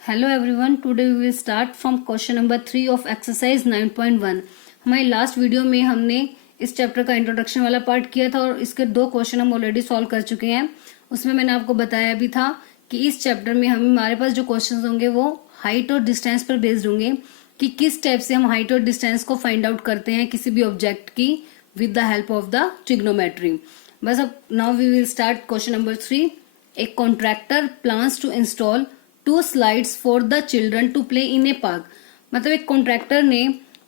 Hello everyone, today we will start from question number 3 of exercise 9.1। हमारी last video में हमने इस chapter का इंट्रोडक्शन वाला पार्ट किया था और इसके 2 क्वेश्चन हम ऑलरेडी सॉल्व कर चुके हैं। उसमें मैंने आपको बताया भी था कि इस चैप्टर में हमारे पास जो क्वेश्चन होंगे वो हाइट और डिस्टेंस पर बेस्ड होंगे कि किस टाइप से हम हाइट और डिस्टेंस को फाइंड आउट करते हैं किसी भी ऑब्जेक्ट की with the help of the trigonometry. बस अब now we will start question number 3। A contractor plans to install 2 slides for the children to play in a park. मतलब एक कॉन्ट्रैक्टर ने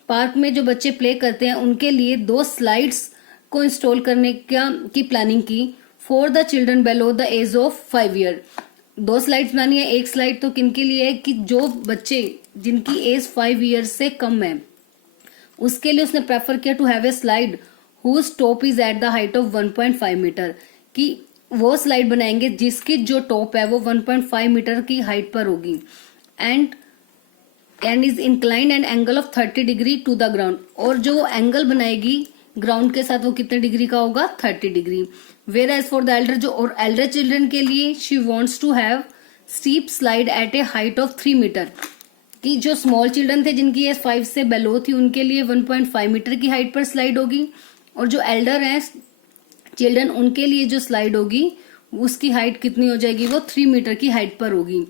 पार्क में जो बच्चे प्ले करते हैं उनके लिए 2 स्लाइड्स को इंस्टॉल करने की प्लानिंग की for the children below the age of 5 year. 2 slides बनानी है। एक स्लाइड तो किनके लिए है कि जो बच्चे जिनकी एज 5 ईयर से कम है उसके लिए उसने प्रेफर किया to have a slide whose top is at the height of 1.5 metre, कि वो स्लाइड बनाएंगे जिसकी जो टॉप है वो 1.5 मीटर की हाइट पर होगी and is inclined and angle of 30 degree to the ground. और जो वो एंगल बनाएगी ग्राउंड के साथ वो कितने डिग्री का होगा, 30 degree. Whereas for the elder, जो और एल्डर चिल्ड्रन के लिए she wants to have steep slide at a height of 3 metre, कि जो स्मॉल चिल्ड्रन थे जिनकी एज 5 से बेलो थी उनके लिए 1.5 मीटर की हाइट पर स्लाइड होगी, और जो एल्डर है चिल्ड्रन उनके लिए जो स्लाइड होगी उसकी हाइट कितनी हो जाएगी, वो 3 मीटर की हाइट पर होगी।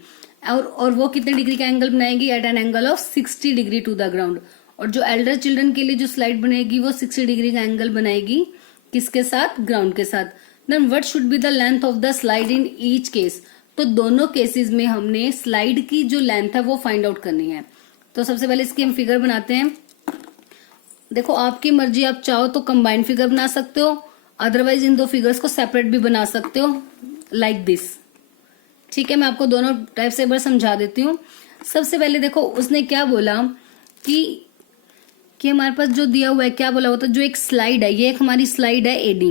और वो कितने डिग्री का एंगल बनाएगी, at an angle of 60 degree to the ground. और जो एल्डर चिल्ड्रन के लिए जो स्लाइड बनेगी वो 60 डिग्री का एंगल बनाएगी किसके साथ, ग्राउंड के साथ। Then what should be the length of the slide in each case. तो दोनों केसेस में हमने स्लाइड की जो लेंथ है वो फाइंड आउट करनी है। तो सबसे पहले इसकी हम फिगर बनाते हैं। देखो आपकी मर्जी, आप चाहो तो कंबाइंड फिगर बना सकते हो, अदरवाइज इन 2 फिगर्स को सेपरेट भी बना सकते हो लाइक दिस। ठीक है, मैं आपको दोनों टाइप से एक बार समझा देती हूँ। सबसे पहले देखो उसने क्या बोला कि हमारे पास जो दिया हुआ है, क्या बोला हुआ था, जो एक स्लाइड है, ये एक हमारी स्लाइड है एडी।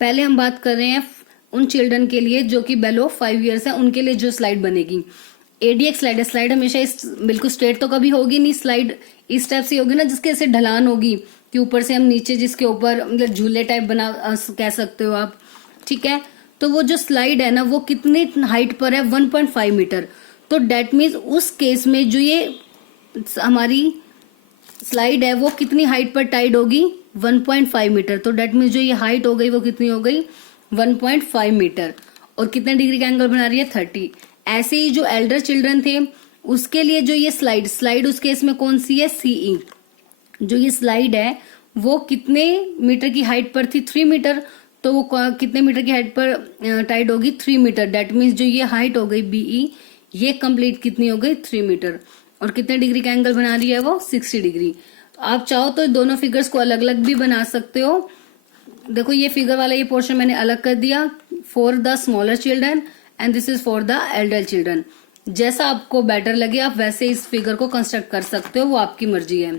पहले हम बात कर रहे हैं उन चिल्ड्रन के लिए जो कि बेलो 5 ईयर्स है, उनके लिए जो स्लाइड बनेगी। एडी एक स्लाइड है। स्लाइड हमेशा बिल्कुल स्ट्रेट तो कभी होगी नहीं, स्लाइड इस टाइप से होगी ना जिसके ऐसे ढलान होगी कि ऊपर से हम नीचे जिसके ऊपर मतलब झूले टाइप बना कह सकते हो आप। ठीक है, तो वो जो स्लाइड है ना वो कितनी हाइट पर है, 1.5 मीटर। तो डेट मीन्स उस केस में जो ये हमारी स्लाइड है वो कितनी हाइट पर टाइड होगी, 1.5 मीटर। तो डेट मीन्स जो ये हाइट हो गई वो कितनी हो गई, 1.5 मीटर। और कितने डिग्री का एंगल बना रही है, 30। ऐसे ही जो एल्डर चिल्ड्रन थे उसके लिए जो ये स्लाइड उस केस में कौन सी है, सीई। जो ये स्लाइड है वो कितने मीटर की हाइट पर थी, 3 मीटर। तो वो कितने मीटर की हाइट पर टाइड होगी, 3 मीटर। डेट मीन्स जो ये हाइट हो गई बीई, ये कंप्लीट कितनी हो गई, 3 मीटर। और कितने डिग्री का एंगल बना रही है वो, 60 डिग्री। आप चाहो तो दोनों फिगर्स को अलग अलग भी बना सकते हो। देखो ये फिगर वाला ये पोर्शन मैंने अलग कर दिया for the smaller children and this is for the Elder children. जैसा आपको बेटर लगे आप वैसे इस फिगर को कंस्ट्रक्ट कर सकते हो, वो आपकी मर्जी है।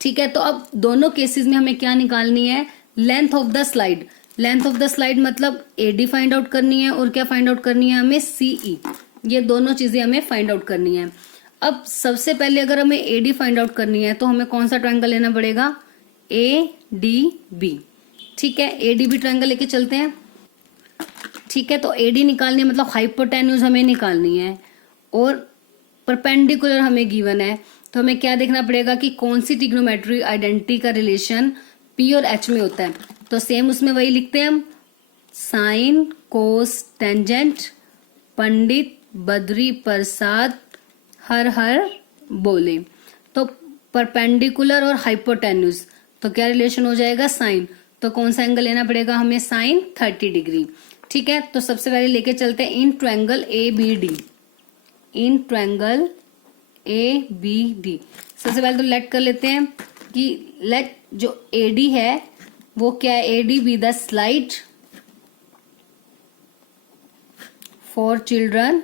ठीक है, तो अब दोनों केसेस में हमें क्या निकालनी है, length of the slide. Length of the slide मतलब एडी फाइंड आउट करनी है और क्या फाइंड आउट करनी है हमें, सीई। ये दोनों चीजें हमें फाइंड आउट करनी है। अब सबसे पहले अगर हमें एडी फाइंड आउट करनी है तो हमें कौन सा ट्रायंगल लेना पड़ेगा, ADB। ठीक है, ADB ट्रायंगल लेके चलते हैं। ठीक है, तो एडी निकालनी है मतलब हाइपोटेन्यूज हमें निकालनी है और परपेंडिकुलर हमें गिवन है। तो हमें क्या देखना पड़ेगा कि कौन सी ट्रिग्नोमेट्री आइडेंटिटी का रिलेशन P और H में होता है। तो सेम उसमें वही लिखते हैं हम, sign cos tangent Pandit Badri Prasad हर हर बोले। तो परपेंडिकुलर और हाइपोटेन्यूज तो क्या रिलेशन हो जाएगा, साइन। तो कौन सा एंगल लेना पड़ेगा हमें, साइन 30 डिग्री। ठीक है, तो सबसे पहले लेके चलते हैं in triangle ABD। In triangle ABD सबसे पहले तो लेट कर लेते हैं कि लेट जो AD है वो क्या है, AD be the slide for children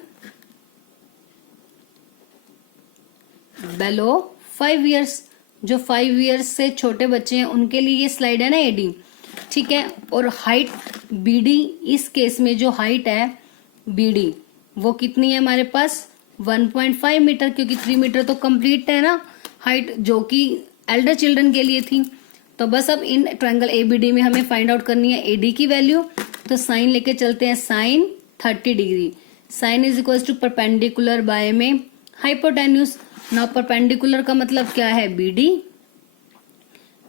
below 5 years. जो 5 ईयर्स से छोटे बच्चे हैं उनके लिए ये स्लाइड है ना AD। ठीक है, और हाइट BD, इस केस में जो हाइट है BD वो कितनी है हमारे पास, 1.5 मीटर, क्योंकि 3 मीटर तो कंप्लीट है ना हाइट जो कि एल्डर चिल्ड्रन के लिए थी। तो बस अब इन ट्रायंगल ABD में हमें फाइंड आउट करनी है AD की वैल्यू। तो साइन लेके चलते हैं, sine 30 degree. Sine is equal to perpendicular by में हाइपोटेन्यूज। नाउ परपेंडिकुलर का मतलब क्या है BD,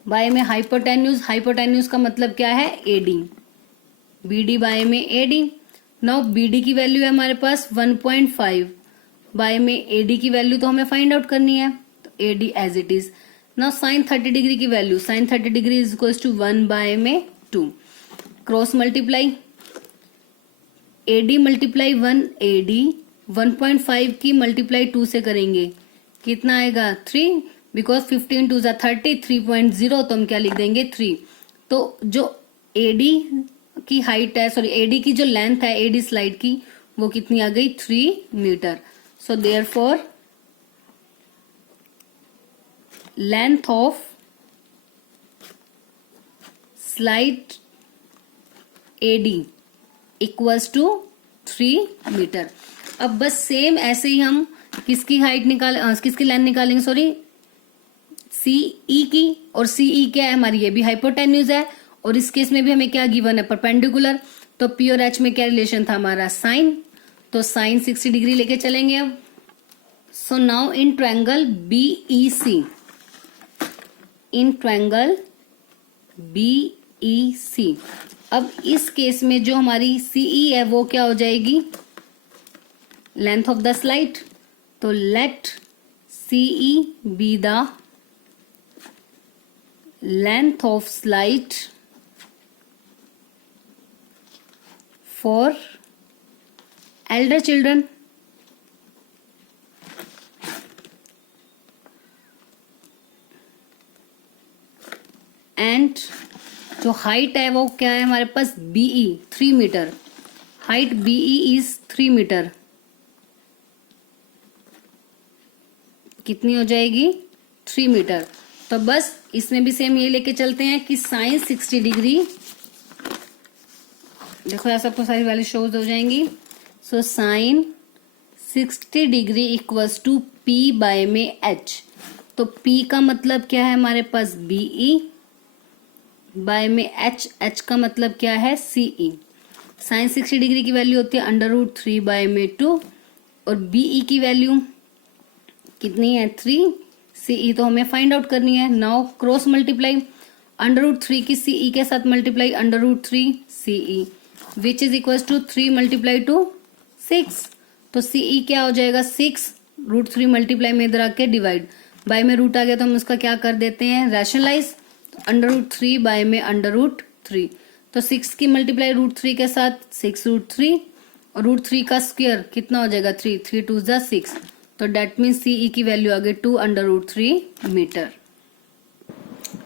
बाय में हाइपोटेन्यूज, हाइपोटेन्यूज का मतलब क्या है AD, BD बाय में AD। नाउ BD की वैल्यू है हमारे पास 1.5, बाय में AD की वैल्यू तो हमें फाइंड आउट करनी है, तो AD as it is. Now sine 30 degree की value, sine 30 degree is equal to 1 bye में 2, cross multiply AD multiply 1 AD, 1.5 की मल्टीप्लाई 2 से करेंगे, कितना आएगा 3, बिकॉज 15 2 जा 30, 3.0 तो हम क्या लिख देंगे 3। तो जो AD की हाइट है, सॉरी AD की जो लेंथ है AD स्लाइड की, वो कितनी आ गई 3 metre. So therefore length of slide AD equals to 3 metre. अब बस सेम ऐसे ही हम किसकी हाइट किसकी लेंथ निकालेंगे, सॉरी CE की, और CE क्या है हमारी, ये भी हाइपोटेन्यूज है, और इस केस में भी हमें क्या गिवन है परपेंडिकुलर। तो P और H में क्या रिलेशन था हमारा साइन, तो साइन 60 डिग्री लेके चलेंगे अब। So now in triangle BEC, in triangle BEC, अब इस केस में जो हमारी CE है वो क्या हो जाएगी, लेंथ ऑफ द स्लाइड। तो let CE be the length of slide for elder children. And जो हाइट है वो क्या है हमारे पास BE 3 metre, height BE is 3 metre, कितनी हो जाएगी 3 मीटर। तो बस इसमें भी सेम ये लेके चलते हैं कि साइन 60 डिग्री, देखो ऐसा आपको सारी वैल्यू शोज हो जाएंगी। So sine 60 degree equals to P by में H। तो P का मतलब क्या है हमारे पास BE, बाय में H का मतलब क्या है CE। साइन 60 डिग्री की वैल्यू होती है √3 बाय में 2, और BE की वैल्यू कितनी है 3, CE तो हमें फाइंड आउट करनी है। नाउ क्रॉस मल्टीप्लाई √3 की CE के साथ multiply √3 CE, which is equal to 3 multiply to 6। तो CE क्या हो जाएगा 6, √3 मल्टीप्लाई में इधर आके डिवाइड, बाय में रूट आ गया तो हम उसका क्या कर देते हैं रैशनलाइज, √3 बाय में √3। तो 6 की मल्टीप्लाई √3 के साथ 6 √3, और √3 का स्क्वायर कितना हो जाएगा 3, 3 2 जा 6, तो डेट मीन CE की वैल्यू आ गई 2 √3 मीटर।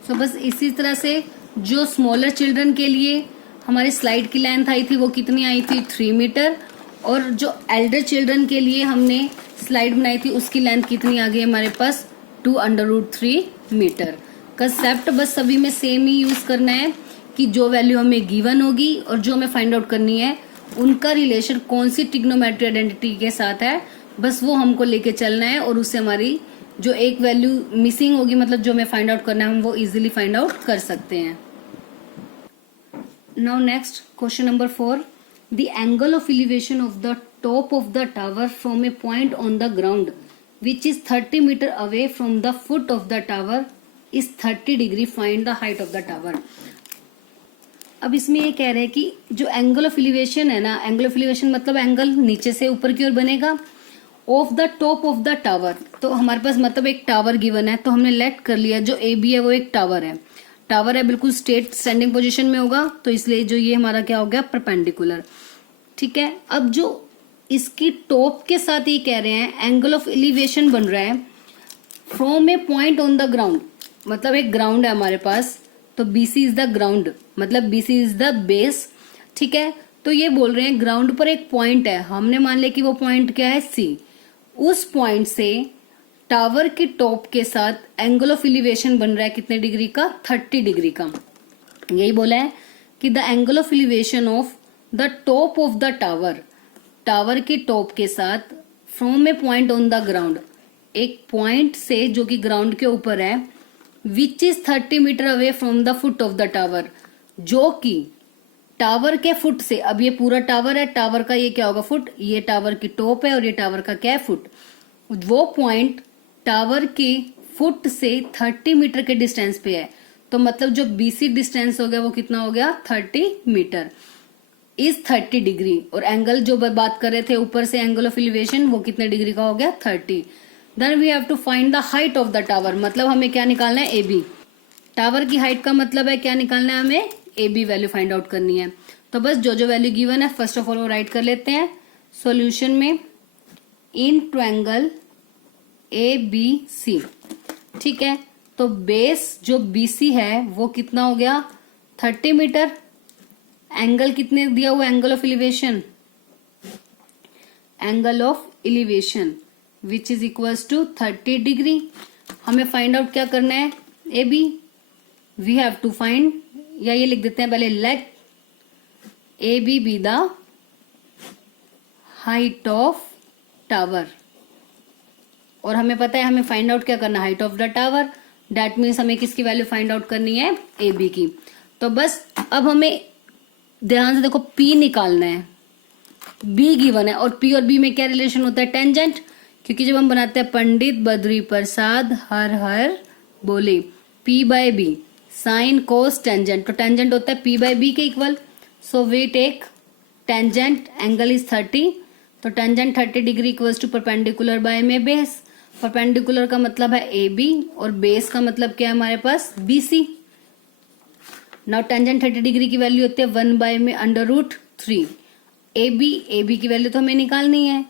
सो बस इसी तरह से जो स्मॉलर चिल्ड्रन के लिए हमारी स्लाइड की लेंथ आई थी वो कितनी आई थी 3 मीटर, और जो एल्डर चिल्ड्रन के लिए हमने स्लाइड बनाई थी उसकी लेंथ कितनी आ गई हमारे पास 2 √3 मीटर। कंसेप्ट बस सभी में सेम ही यूज करना है कि जो वैल्यू हमें गिवन होगी और जो हमें फाइंड आउट करनी है उनका रिलेशन कौन सी ट्रिग्नोमेट्री आइडेंटिटी के साथ है, बस वो हमको लेके चलना है, और उससे हमारी जो एक वैल्यू मिसिंग होगी, मतलब जो हमें फाइंड आउट करना है, हम वो इजीली फाइंड आउट कर सकते हैं। Now next question number 4, the angle of elevation of the top of the tower from a point on the ground which is 30 metre away from the foot of the tower is 30 degree, find the height of the tower. अब इसमें ये कह रहे हैं कि जो angle of elevation है ना, एंगल ऑफ एलिवेशन मतलब एंगल नीचे से ऊपर की ओर बनेगा of the top of the tower. तो हमारे पास मतलब एक टावर गिवन है, तो हमने लेट कर लिया जो AB है वो एक टावर है, टावर है बिल्कुल स्ट्रेट स्टैंडिंग पोजीशन में होगा, तो इसलिए जो ये हमारा क्या हो गया परपेंडिकुलर। ठीक है, अब जो इसकी टॉप के साथ ये कह रहे हैं एंगल ऑफ एलिवेशन बन रहा है from a point on the ground, मतलब एक ग्राउंड है हमारे पास, तो BC इज द ग्राउंड, मतलब BC इज द बेस। ठीक है, तो ये बोल रहे हैं ग्राउंड पर एक पॉइंट है, हमने मान लिया कि वो पॉइंट क्या है C, उस पॉइंट से टावर के टॉप के साथ एंगल ऑफ एलिवेशन बन रहा है कितने डिग्री का 30 डिग्री का। यही बोला है कि the angle of elevation of the top of the tower, tower के टॉप के साथ from a point on the ground, एक पॉइंट से जो कि ग्राउंड के ऊपर है, which is 30 metre away from the foot of the tower, जो कि टावर के फुट से, अब ये पूरा टावर है, टावर का ये क्या होगा फुट, ये टावर की टॉप है और ये टावर का क्या है फुट, वो पॉइंट टावर के फुट से 30 मीटर के डिस्टेंस पे है। तो मतलब जो बीसी डिस्टेंस हो गया वो कितना हो गया 30 मीटर इज 30 डिग्री। और एंगल जो बात कर रहे थे ऊपर से एंगल ऑफ एलिवेशन वो कितने डिग्री का हो गया 30। Then we have to find the height of the tower, मतलब हमें क्या निकालना है एबी। टावर की हाइट का मतलब है क्या निकालना है हमें एबी वैल्यू फाइंड आउट करनी है। तो बस जो जो वैल्यू गिवन है फर्स्ट ऑफ ऑल वो राइट कर लेते हैं सॉल्यूशन में in triangle A B C. ठीक है, तो बेस जो बीसी है वो कितना हो गया 30 मीटर, एंगल कितने दिया हुआ angle of elevation, angle of elevation which is equals to 30 degree. हमें फाइंड आउट क्या करना है A B, we have to find, या ये लिख देते हैं पहले let A B be the height of tower. और हमें पता है हमें फाइंड आउट क्या करना है height of the tower, that means हमें किसकी वैल्यू फाइंड आउट करनी है ए बी की। तो बस अब हमें ध्यान से देखो P निकालना है, B गिवन है और P और B में क्या रिलेशन होता है टेंजेंट, क्योंकि जब हम बनाते हैं पंडित बद्री प्रसाद हर हर बोले P by B sine cos tangent, तो टेंजेंट होता है P बाय B के equal. So we take tangent angle is 30, तो tangent 30 degree equals to perpendicular by में बेस। परपेंडिकुलर का मतलब है ए बी और बेस का मतलब क्या है हमारे पास B C. Now tangent 30 degree की वैल्यू होती है 1 बाय में √3। ए बी की वैल्यू तो हमें निकालनी है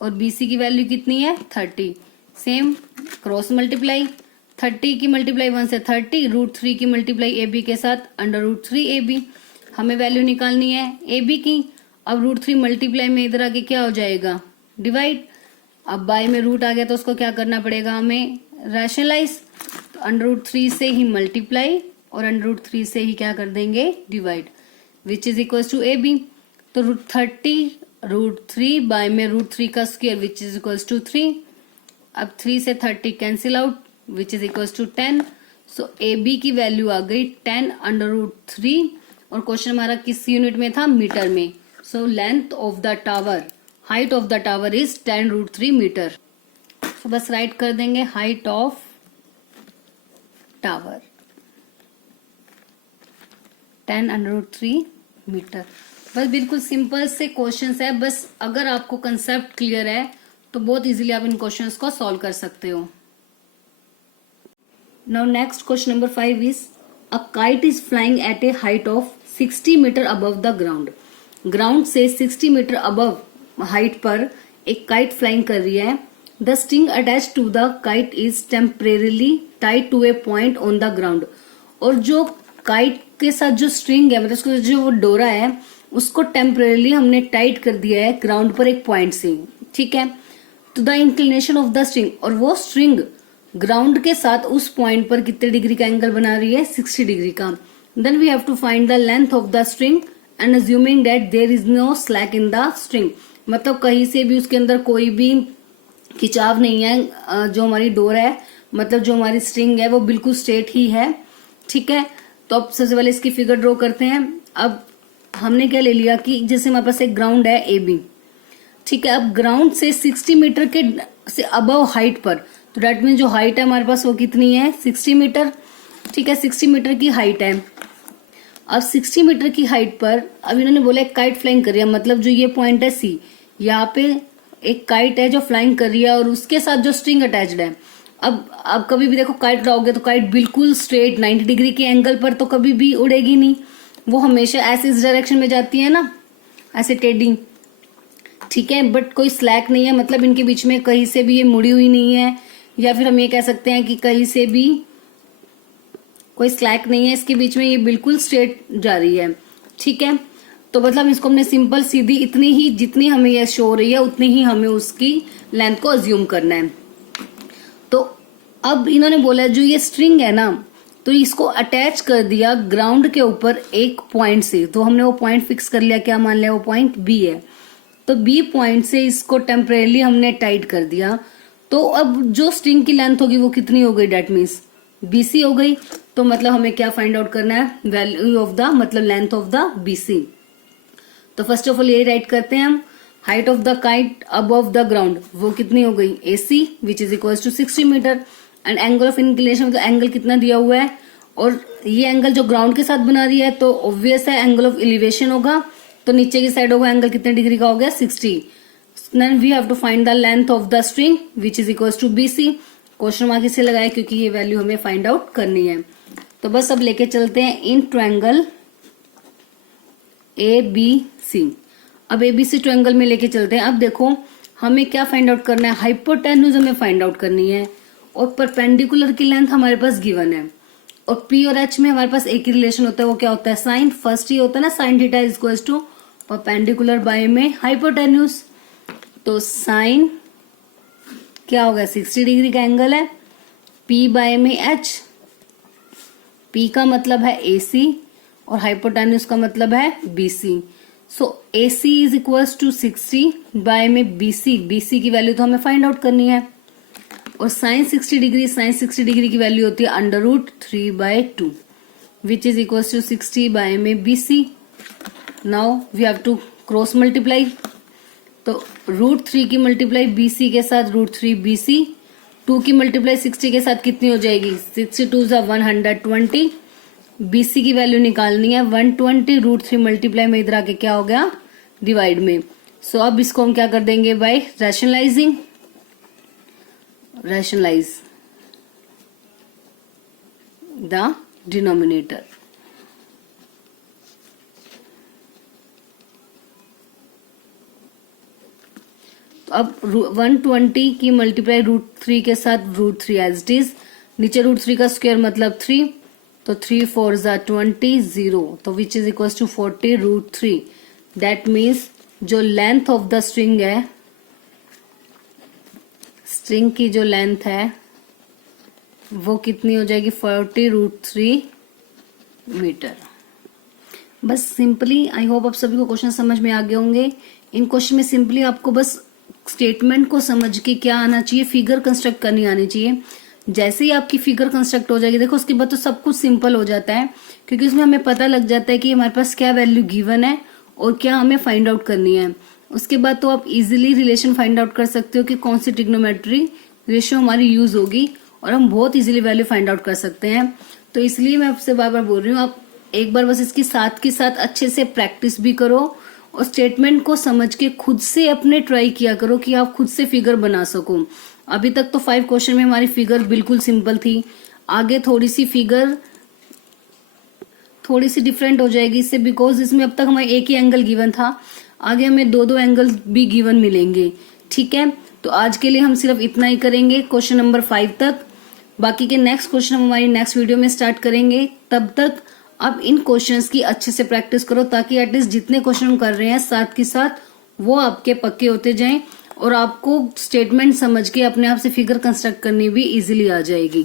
और बी सी की वैल्यू कितनी है 30। सेम क्रॉस मल्टीप्लाई, 30 की मल्टीप्लाई 1 से 30, √3 की मल्टीप्लाई ए बी के साथ √3 ए बी। हमें वैल्यू निकालनी है ए बी की। अब √3 मल्टीप्लाई में इधर आके क्या हो जाएगा डिवाइड, अब बाय में रूट आ गया तो उसको क्या करना पड़ेगा हमें रैशनलाइज, तो √3 से ही मल्टीप्लाई और √3 से ही क्या कर देंगे divide, which is equal to A B. तो √30 √3 बाय में √3 का square which is equal to 3। अब 3 से 30 cancel out which is equal to 10। So A B की वैल्यू आ गई 10√3 और क्वेश्चन हमारा किस यूनिट में था मीटर में। So length of the tower, height of the tower is 10√3 metre. तो बस राइट कर देंगे हाइट ऑफ टावर 10√3 मीटर। बस बिल्कुल सिंपल से क्वेश्चंस है, बस अगर आपको कंसेप्ट क्लियर है तो बहुत इजीली आप इन क्वेश्चंस को सॉल्व कर सकते हो। Now next question number 5 is a kite is flying at a height of 60 metre above the ground. Ground से 60 मीटर अबव हाइट पर एक काइट फ्लाइंग कर रही है। The string attach to the kite is temporarily tied to a point on the ground. और जो kite के साथ जो स्ट्रिंग है मतलब उसको जो वो डोरा है उसको टेम्परेरीली हमने टाइट कर दिया है ग्राउंड पर एक पॉइंट से। ठीक है, तो the inclination of the string, और वो स्ट्रिंग ग्राउंड के साथ उस पॉइंट पर कितने डिग्री का एंगल बना रही है 60 डिग्री का। Then we have to find the length of the string and assuming that there is no slack in the string, मतलब कहीं से भी उसके अंदर कोई भी खिंचाव नहीं है। जो हमारी डोर है मतलब जो हमारी स्ट्रिंग है वो बिल्कुल स्ट्रेट ही है। ठीक है, तो अब सबसे पहले इसकी फिगर ड्रॉ करते हैं। अब हमने क्या ले लिया कि जैसे हमारे पास एक ग्राउंड है ए बी। ठीक है, अब ग्राउंड से 60 मीटर के से अबव हाइट पर, तो डेट मीन जो हाइट है हमारे पास वो कितनी है 60 मीटर। ठीक है, 60 मीटर की हाइट है। अब 60 मीटर की हाइट पर अब इन्होंने बोला एक काइट फ्लाइंग कर रही है, मतलब जो ये पॉइंट है सी, यहाँ पे एक काइट है जो फ्लाइंग कर रही है और उसके साथ जो स्ट्रिंग अटैच्ड है। अब कभी भी देखो काइट उड़ाओगे तो काइट बिल्कुल स्ट्रेट 90 डिग्री के एंगल पर तो कभी भी उड़ेगी नहीं, वो हमेशा ऐसे इस डायरेक्शन में जाती है ना, ऐसे टेढ़ी। ठीक है, बट कोई स्लैक नहीं है, मतलब इनके बीच में कहीं से भी ये मुड़ी हुई नहीं है, या फिर हम ये कह सकते हैं कि कहीं से भी कोई स्लैक नहीं है, इसके बीच में ये बिल्कुल स्ट्रेट जा रही है। ठीक है, तो मतलब इसको हमने सिंपल सीधी इतनी ही जितनी हमें ये शो हो रही है उतनी ही हमें उसकी लेंथ को अज्यूम करना है। तो अब इन्होंने बोला जो ये स्ट्रिंग है ना, तो इसको अटैच कर दिया ग्राउंड के ऊपर एक पॉइंट से, तो हमने वो पॉइंट फिक्स कर लिया, क्या मान लिया वो पॉइंट बी है। तो बी पॉइंट से इसको टेम्परेली हमने टाइट कर दिया। तो अब जो स्ट्रिंग की लेंथ होगी वो कितनी हो गई, डेट मीन्स BC हो गई। तो मतलब हमें क्या फाइंड आउट करना है, वैल्यू ऑफ द मतलब लेंथ ऑफ द बीसी। तो फर्स्ट ऑफ ऑल ये राइट करते हैं हम, height of the kite above the ground वो कितनी हो गई AC which is equal to 60 metre, and angle of inclination मतलब एंगल कितना दिया हुआ है, और ये एंगल जो ग्राउंड के साथ बना रही है तो ऑब्वियस है एंगल ऑफ एलिवेशन होगा, तो नीचे की साइड होगा, एंगल कितने डिग्री का हो गया 60। Then we have to find the length of the string which is equal to BC। Question mark इसे लगाए क्योंकि ये वैल्यू हमें फाइंड आउट करनी है। तो बस अब लेके चलते हैं इन ट्रायंगल ABC। अब ABC ट्रायंगल में लेके चलते हैं। अब देखो हमें क्या फाइंड आउट करना है, हाइपोटेन्यूज हमें फाइंड आउट करनी है, और परपेंडिकुलर की लेंथ हमारे पास गिवन है, और P और H में हमारे पास एक ही रिलेशन होता है, वो क्या होता है साइन। फर्स्ट ही होता है ना sine theta is equal to perpendicular by में हाइपोटेन्यूज। तो साइन क्या होगा 60 डिग्री का एंगल है, P बाय में H, P का मतलब है AC और हाइपोटेन्यूज का मतलब है BC। So AC is equal to 60 by में BC की वैल्यू तो हमें फाइंड आउट करनी है, और साइन 60 डिग्री की वैल्यू होती है √3/2 which is equal to 60 by में BC। Now we have to cross multiply, तो √3 की मल्टीप्लाई BC के साथ √3 BC, 2 की मल्टीप्लाई 60 के साथ कितनी हो जाएगी 62 = 120, BC की वैल्यू निकालनी है 120, √3 मल्टीप्लाई में इधर आके क्या हो गया डिवाइड में। सो अब इसको हम क्या कर देंगे by rationalising, rationalize the denominator। तो अब 120 की मल्टीप्लाई √3 के साथ √3 एज इट इज, नीचे √3 का स्क्वायर मतलब 3, तो 3 4 = 20 0, तो which is equal to 40 √3। That means जो लेंथ ऑफ द स्ट्रिंग है, स्ट्रिंग की जो लेंथ है वो कितनी हो जाएगी 40 √3 मीटर। बस सिंपली आई होप आप सभी को क्वेश्चन समझ में आ गए होंगे। इन क्वेश्चन में सिंपली आपको बस स्टेटमेंट को समझ के क्या आना चाहिए, फिगर कंस्ट्रक्ट करनी आनी चाहिए। जैसे ही आपकी फिगर कंस्ट्रक्ट हो जाएगी देखो उसके बाद तो सब कुछ सिंपल हो जाता है, क्योंकि उसमें हमें पता लग जाता है कि हमारे पास क्या वैल्यू गिवन है और क्या हमें फाइंड आउट करनी है। उसके बाद तो आप इजीली रिलेशन फाइंड आउट कर सकते हो कि कौन सी ट्रिग्नोमेट्री रेशियो हमारी यूज होगी, और हम बहुत इजीली वैल्यू फाइंड आउट कर सकते हैं। तो इसलिए मैं आपसे बार बार बोल रही हूँ, आप एक बार बस इसकी साथ के साथ अच्छे से प्रैक्टिस भी करो, और स्टेटमेंट को समझ के खुद से अपने ट्राई किया करो कि आप खुद से फिगर बना सको। अभी तक तो 5 क्वेश्चन में हमारी फिगर बिल्कुल सिंपल थी, आगे थोड़ी सी फिगर थोड़ी सी डिफरेंट हो जाएगी इससे, बिकॉज इसमें अब तक हमें एक ही एंगल गिवन था, आगे हमें 2 एंगल भी गिवन मिलेंगे। ठीक है, तो आज के लिए हम सिर्फ इतना ही करेंगे क्वेश्चन नंबर 5 तक। बाकी के नेक्स्ट क्वेश्चन हम हमारी नेक्स्ट वीडियो में स्टार्ट करेंगे। तब तक आप इन क्वेश्चंस की अच्छे से प्रैक्टिस करो, ताकि एटलीस्ट जितने क्वेश्चन हम कर रहे हैं साथ के साथ वो आपके पक्के होते जाएं, और आपको स्टेटमेंट समझ के अपने आप से फिगर कंस्ट्रक्ट करनी भी इजीली आ जाएगी।